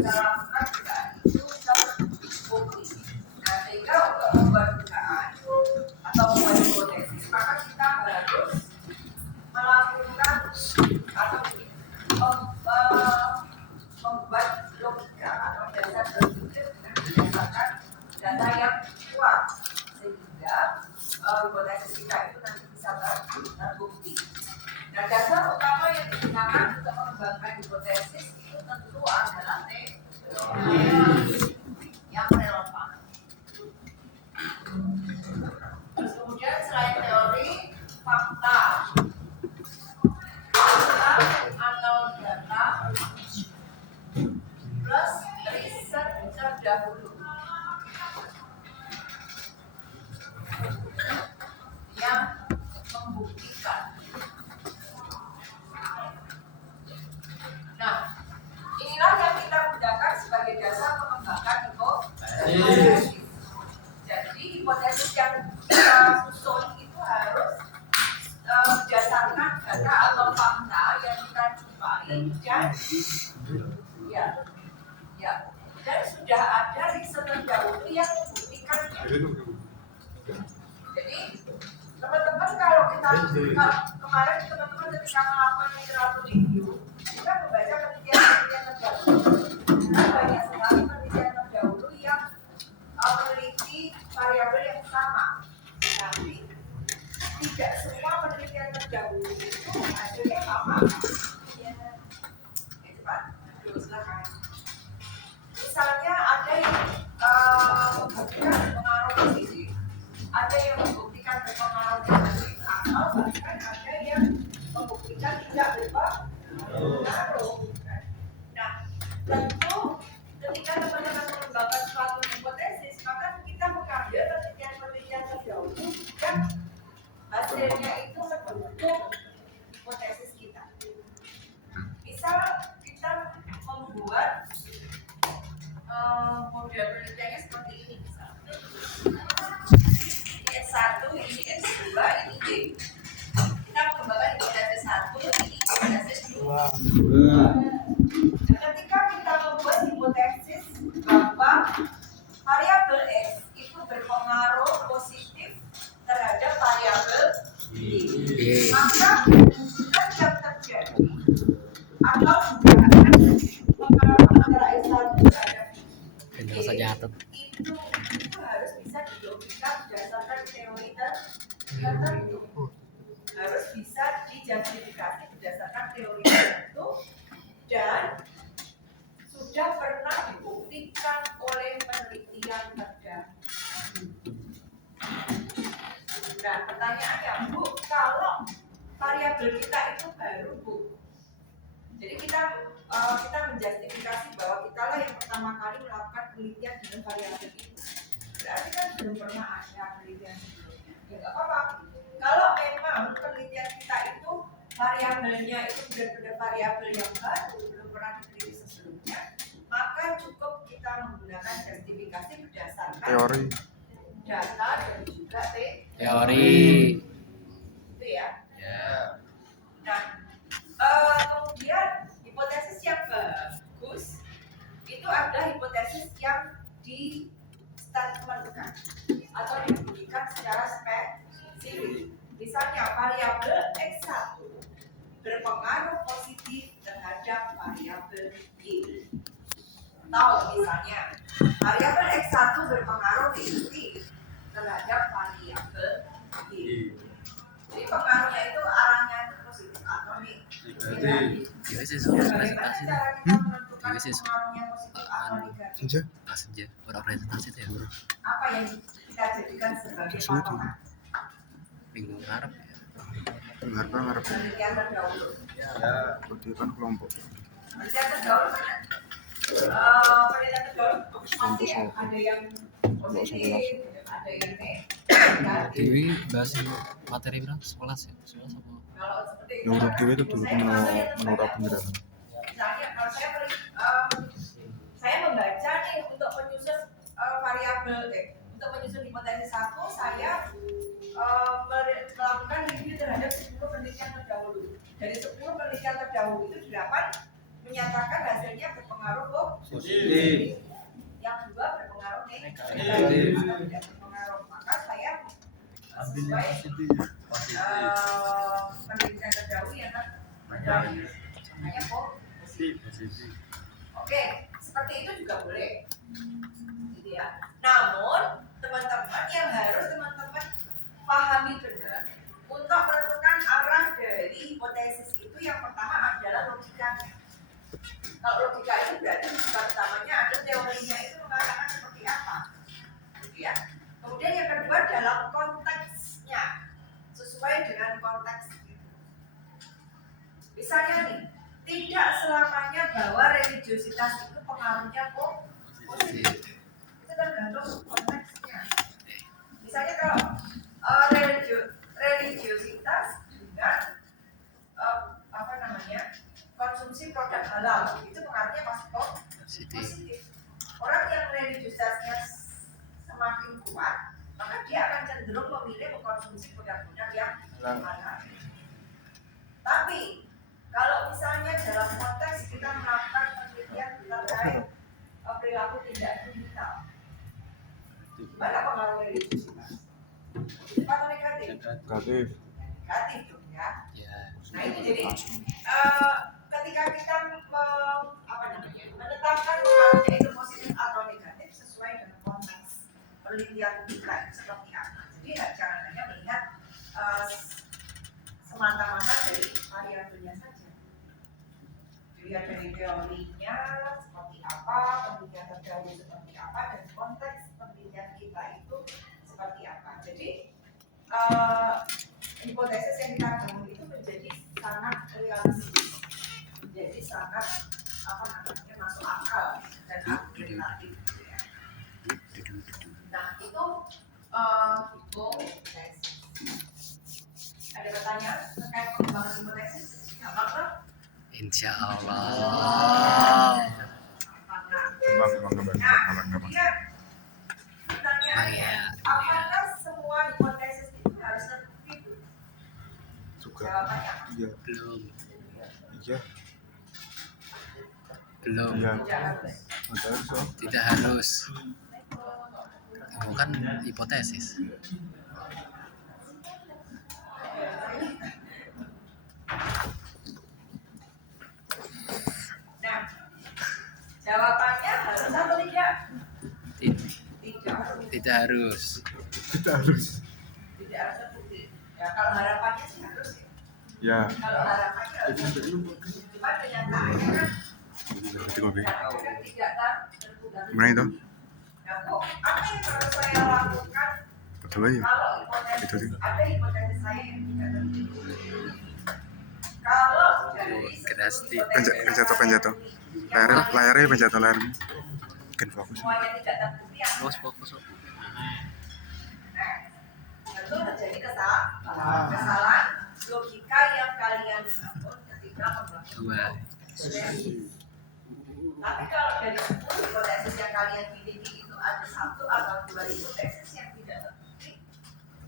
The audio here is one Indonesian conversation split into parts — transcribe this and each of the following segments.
kita lakukan dugaan itu terbukti. Nah, sehingga untuk membuat dugaan atau membuat hipotesis, maka kita harus melakukan atau membuat logika atau dasar berpikir dengan berdasarkan data yang kuat, sehingga hipotesis kita itu nanti bisa terbukti. Nah, dasar utama yang digunakan untuk mengembangkan hipotesis itu tentu adalah teori yang relevan. Terus kemudian selain teori, fakta atau data plus riset terdahulu yang membuktikan. Nah, inilah yang kita gunakan sebagai dasar mengembangkan hipotesis. Jadi hipotesis yang kita susun itu harus berdasarkan data atau fakta yang kita jumpai dan sudah ada riset terdahulu yang membuktikannya. Jadi teman-teman kalau kemarin teman-teman ketika melakukan literatur review, kita membaca penelitian terdahulu. Nah, banyak sekali penelitian terdahulu yang meneliti variabel yang sama, tapi tidak semua penelitian terdahulu itu hasilnya sama. Cepat, silakan. Misalnya ada yang membuktikan pengaruh positif, ada yang membuktikan berpengaruh negatif, atau bahkan ada yang membuktikan tidak berpengaruh. Nah, tentu ketika teman-teman mengembangkan suatu hipotesis, maka kita mengambil penelitian-penelitian terdahulu yang hasilnya itu mendukung hipotesis kita. Misal kita membuat model penelitiannya seperti ini, misalnya ini S1, ini S2, ini D. Kita mengembangkan hipotesis 1, ini hipotesis 2. Ketika kita membuat hipotesis bahwa variabel X itu berpengaruh positif terhadap variabel Y, maka yang terjadi atau pengaruh antara S1 terhadap Y itu harus bisa dilogika berdasarkan teori tertentu, harus bisa dijustifikasi berdasarkan teori tertentu, dan sudah pernah dibuktikan oleh penelitian terdahulu. Nah, pertanyaannya, Bu, kalau variabel kita itu baru, Bu, jadi kita menjustifikasi bahwa kita lah yang pertama kali melakukan penelitian dengan variabel itu. Berarti kan belum pernah ada penelitian sebelumnya. Ya nggak apa-apa. Kalau memang penelitian kita itu variabelnya itu benar-benar variabel yang baru, belum pernah diteliti sebelumnya, maka cukup kita menggunakan justifikasi berdasarkan teori, data, dan juga teori. Itu ya. Nah, kemudian hipotesis yang bagus itu ada hipotesis yang distatementkan atau dibuktikan secara spesifik. Misalnya variabel X1 berpengaruh positif terhadap variabel Y. Atau misalnya variabel X1 berpengaruh negatif terhadap variabel Y. Jadi pengaruhnya itu arahnya itu positif atau negatif. Bagaimana cara kita menentukan pengaruhnya positif atau negatif? Apa yang kita jadikan sebagai patokan? Mengharap penelitian terdahulu. pendidikan kelompok. Penelitian terdahulu mana? Penelitian terdahulu pasti ya, ada yang positif, ada yang negatif. Dewi bahas materi berapa? 11 ya? 11 apa? Kalau seperti itu, Menurut Dewi itu dulu menurut penjelasan. Misalnya kalau saya membaca nih untuk menyusun variabel untuk menyusun hipotesis 1, saya melakukan review terhadap 10 penelitian terdahulu. Dari 10 penelitian terdahulu itu 8 menyatakan hasilnya berpengaruh Positif. Yang dua berpengaruh negatif Negatif. atau tidak berpengaruh. Maka saya Ambil sesuai yang positif. pendidikan terdahulu ya kan, makanya positif. Oke, seperti itu juga boleh, gitu ya. Namun teman-teman yang harus teman-teman pahami benar untuk menentukan arah dari hipotesis itu, yang pertama adalah logikanya. Kalau logika itu berarti bukan utamanya ada teorinya itu mengatakan seperti apa, gitu ya. Kemudian yang kedua dalam konteksnya, sesuai dengan konteks itu. Misalnya nih, tidak selamanya bahwa religiositas itu pengaruhnya positif. Itu tergantung konteksnya. Misalnya kalau religiositas dengan konsumsi produk halal, itu pengaruhnya pasti positif. Orang yang religiositasnya semakin kuat, maka dia akan cenderung memilih mengkonsumsi produk-produk yang halal. Tapi kalau misalnya dalam konteks kita melakukan penelitian terkait perilaku tindak kriminal, gimana pengaruh religiositas? Positif atau negatif? Negatif. Negatif dong ya. Ya. Nah ini jadi ketika kita menetapkan pengaruhnya itu positif atau negatif sesuai dengan konteks penelitian kita itu seperti apa. Jadi jangan hanya melihat semata-mata dari variabelnya saja. Dilihat dari teorinya seperti apa, penelitian terdahulu seperti apa, dan konteks penelitian kita itu seperti apa. Jadi hipotesis yang kita bangun itu menjadi sangat realistis, menjadi sangat masuk akal dan relatif. Ya. Nah itu hipotesis. Ada pertanyaan terkait pengembangan hipotesis? Gampang kan? Insya Allah. Kembang. Kemudian pertanyaannya, apakah semua hipotesis itu harus terbukti? Juga. Jawabannya Iya. Belum. Iya. Belum. Iya. tidak harus. Tidak harus. Bukan hipotesis. Nah, jawabannya harus atau tidak? Tidak harus. Tidak harus. Tidak harus terbukti. Ya, kalau harapannya sih harus ya. Ya. Kalau harapannya harus terbukti. Cuma kenyataannya kan tidak terbukti. Gimana itu? Nah, kok apa yang harus saya lakukan Betul aja. kalau Itu sih. hipotesis ada hipotesis saya yang tidak terbukti? Kalau dari Keras di Penjatuh. Layarnya penjatuh layarnya. Mungkin fokus. semuanya tidak terbukti yang fokus. nah, tentu terjadi kesalahan logika yang kalian bangun ketika membangun Dua. hipotesis. Tapi kalau dari 10 hipotesis yang kalian miliki itu ada 1 atau 2 hipotesis yang tidak terbukti,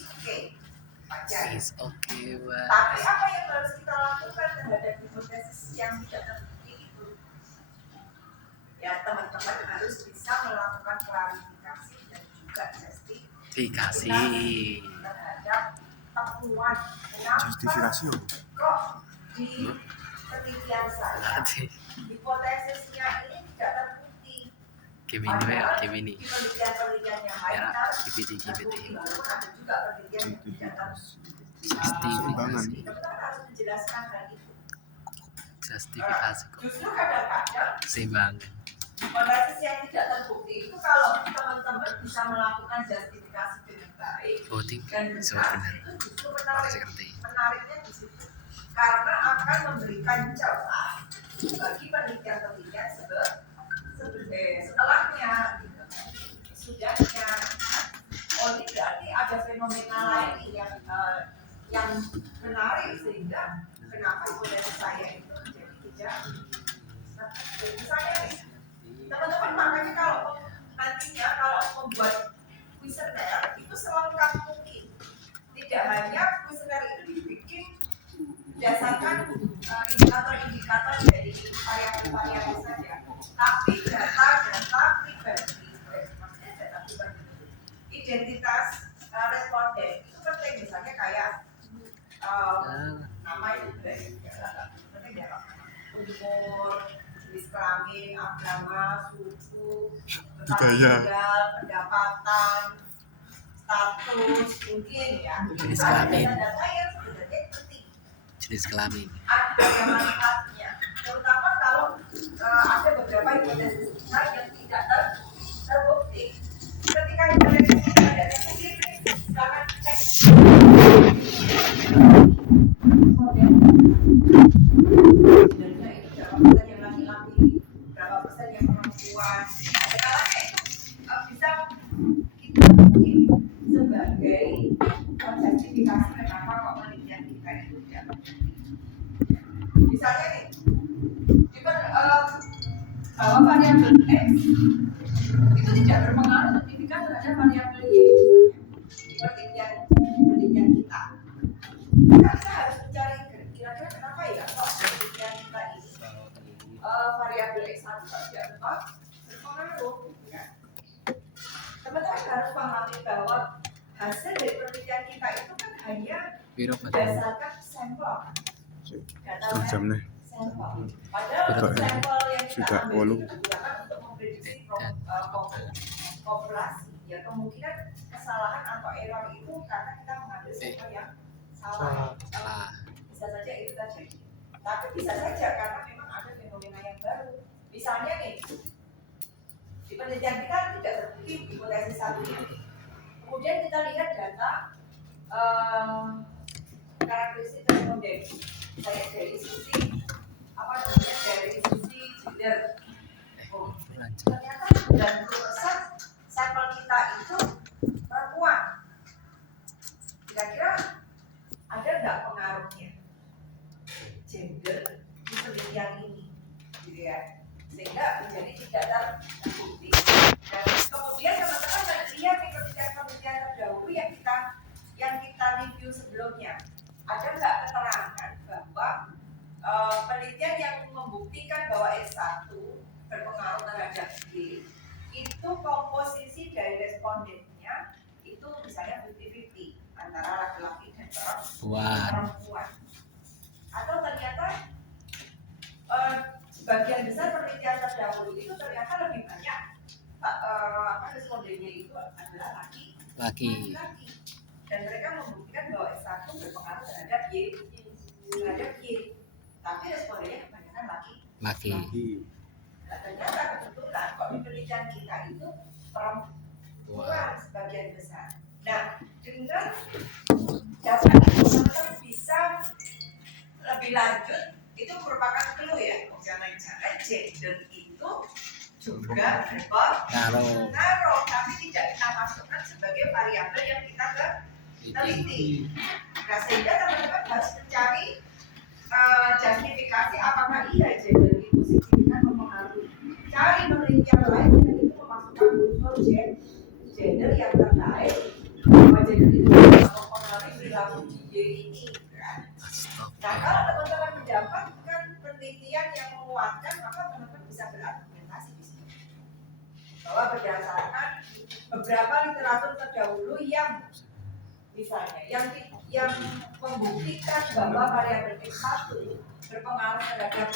oke, wajar. Is okay, wah. Tapi apa yang harus kita lakukan terhadap hipotesis yang tidak terbukti itu? Ya teman-teman harus bisa melakukan klarifikasi dan juga justifikasi terhadap temuan. Justifikasi loh. Kok di penelitian saya hipotesisnya ini tidak terbukti? Gemini. Di penelitian yang lain Merah, kan GPT. terbukti, walaupun ada juga penelitian yang tidak terbukti. Justifikasi. Teman-teman harus menjelaskan hal itu. Justifikasi. Justru kadang-kadang Seimbang. hipotesis yang tidak terbukti itu kalau teman-teman bisa melakukan justifikasi dengan baik Voting. dan So benar, benar. itu justru Masih ngerti. menariknya di situ karena akan memberikan celah bagi penelitian-penelitian setelahnya gitu. Sudahnya oh ini berarti ada fenomena lain nih yang menarik sehingga kenapa hipotesis saya itu menjadi tidak misalnya nih teman-teman, makanya kalau nantinya kalau membuat kuesioner itu selengkap mungkin, tidak hanya kuesioner itu dibikin berdasarkan indikator-indikator dari variabel-variabel saja, kelamin, agama, suku, tempat Budaya. tinggal, pendapatan, status, mungkin ya. Jenis Itu ada kelamin. data-data yang sebenarnya penting. Jenis kelamin. Ada manfaatnya, terutama kalau ada beberapa hipotesis kita yang tidak terbukti. Ketika hipotesis kita tidak terbukti, silakan cek. Sebenarnya itu berapa persen yang laki-laki, berapa persen yang perempuan. Sekarang itu bisa kita bikin sebagai justifikasi kenapa kok penelitian kita itu tidak. Misalnya nih, kita bahwa variabel X itu tidak berpengaruh signifikan terhadap variabel Y di penelitian kita. Maka kita harus mencari kira-kira kenapa ya kok penelitian kita ini variabel X1 tidak berpengaruh. Ya. Teman-teman harus pahami bahwa hasil dari penelitian kita itu kan hanya Biro pada berdasarkan sampel. Setengah jam nih. Sampel. Padahal Betul, ya. sampel yang kita Sudah ambil walu. itu digunakan untuk memprediksi populasi. Ya kemungkinan kesalahan atau error itu karena kita mengambil sampel yang salah. salah. Bisa saja itu terjadi. Tapi bisa saja karena memang ada fenomena yang baru. Misalnya nih, di penelitian kita tidak terbukti hipotesis satunya. Kemudian kita lihat data karakteristik responden. Saya dari sisi dari sisi gender. Oh, ternyata 90% sampel kita itu perempuan. Kira-kira ada nggak pengaruhnya gender di penelitian ini, gitu ya? Sehingga menjadi tidak terbukti. Dan kemudian teman-teman lihat di penelitian terdahulu yang kita review sebelumnya, ada nggak keterangan bahwa penelitian yang membuktikan bahwa S1 berpengaruh terhadap Y itu komposisi dari respondennya itu misalnya 50-50 antara laki-laki dan perempuan. Atau ternyata sebagian besar penelitian terdahulu itu ternyata lebih banyak respondennya itu adalah laki-laki. Dan mereka membuktikan bahwa S1 berpengaruh terhadap Y. Tapi respondennya kebanyakan laki. Nah, ternyata kebetulan kok di penelitian kita itu perempuan sebagian besar. Nah, dengan data itu teman-teman bisa lebih lanjut, itu merupakan clue ya. Jangan-jangan gender itu juga berpengaruh, tapi tidak kita masukkan sebagai variabel yang kita teliti. Nah, sehingga teman-teman harus mencari justifikasi apakah iya gender itu signifikan mempengaruhi. Cari penelitian lain yang itu memasukkan unsur gender yang terkait bahwa gender itu mempengaruhi perilaku ini. Nah, kalau teman-teman mendapatkan penelitian yang menguatkan, maka teman-teman bisa berargumentasi di sini bahwa berdasarkan beberapa literatur terdahulu yang misalnya yang membuktikan bahwa variabel X1 berpengaruh terhadap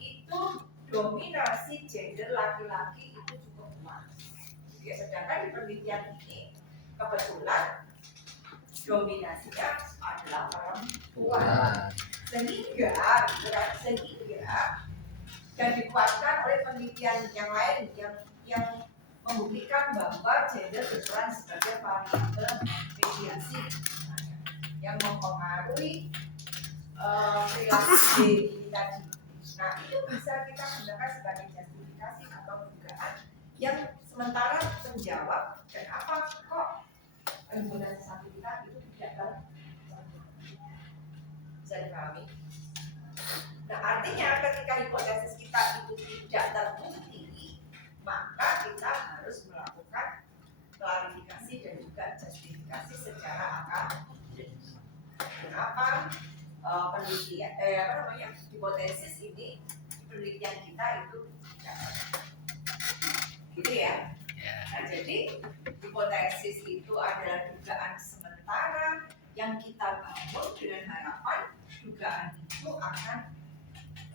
itu dominasi gender laki-laki itu cukup kuat. Ya, sedangkan di penelitian ini kebetulan dominasinya adalah perempuan. Sehingga dan dikuatkan oleh penelitian yang lain yang membuktikan bahwa gender berperan sebagai variabel mediasi yang mempengaruhi perilaku ini tadi. Nah, itu bisa kita gunakan sebagai justifikasi atau dugaan yang sementara menjawab kenapa kok hipotesis satu kita itu tidak bisa dipahami. Nah, artinya ketika hipotesis kita itu tidak terbukti, maka kita harus melakukan klarifikasi dan juga justifikasi secara akademis. Kenapa penelitian hipotesis ini penelitian kita itu tidak gitu ya. Nah, jadi hipotesis itu adalah dugaan sementara yang kita bangun dengan harapan dugaan itu akan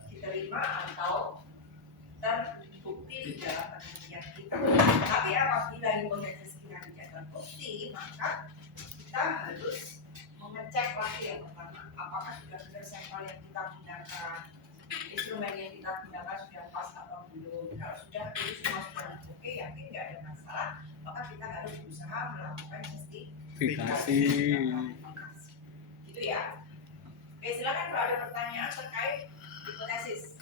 diterima atau terbukti di dalam penelitian kita. Tapi apabila hipotesis kita tidak terbukti, maka kita harus mengecek lagi yang pertama, apakah sudah benar sampel yang kita gunakan, instrumen yang kita gunakan sudah pas atau belum. Kalau sudah itu semua sudah oke, yakin nggak ada masalah, maka kita harus berusaha melakukan Verifikasi. gitu ya. Oke, silakan kalau ada pertanyaan terkait hipotesis.